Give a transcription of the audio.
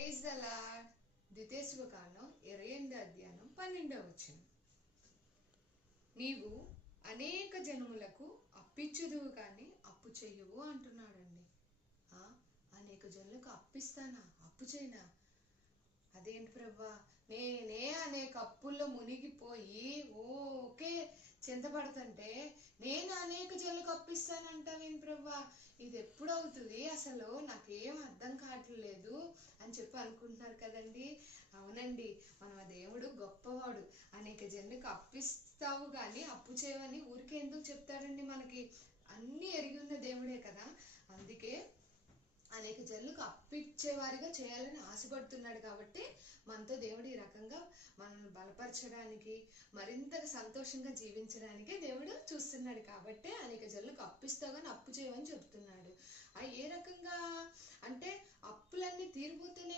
Praise the lord. ద్వితీయోపదేశకాండం 28వ అధ్యాయం 12వ వచనం. నీవు అనేక జనములకు అప్పిచ్చుదువు కానీ అప్పు చెయ్యవు అంటున్నాడండి. అనేక జనులకు అప్పిస్తానా, అప్పు చేయనా? అదేంటి ప్రభా, నేనే అనేక అప్పుల్లో మునిగిపోయి ఓకే చింతపడుతుంటే నేను అనేక జనులకు అప్పిస్తానంటావేంటి ప్రభా, ఇది ఎప్పుడు అవుతుంది, అసలు నాకేం అర్థం కావట్లేదు అని చెప్పి అనుకుంటున్నారు కదండి. అవునండి, మన దేవుడు గొప్పవాడు. అనేక జనులకు అప్పిస్తావు కానీ అప్పు చేయవని ఊరికే ఎందుకు చెప్తాడండి? మనకి అన్ని ఎరిగి ఉన్న దేవుడే కదా. అందుకే అనేక జనులకు అప్పిచ్చేవారిగా చేయాలని ఆశపడుతున్నాడు. కాబట్టి మనతో దేవుడు ఈ రకంగా మనల్ని బలపరచడానికి, మరింతగా సంతోషంగా జీవించడానికి దేవుడు చూస్తున్నాడు. కాబట్టి అనేక జనులకు అప్పిస్తావు కానీ అప్పు చేయమని చెప్తున్నాడు. ఏ రకంగా అంటే అప్పులన్నీ తీరిపోతూనే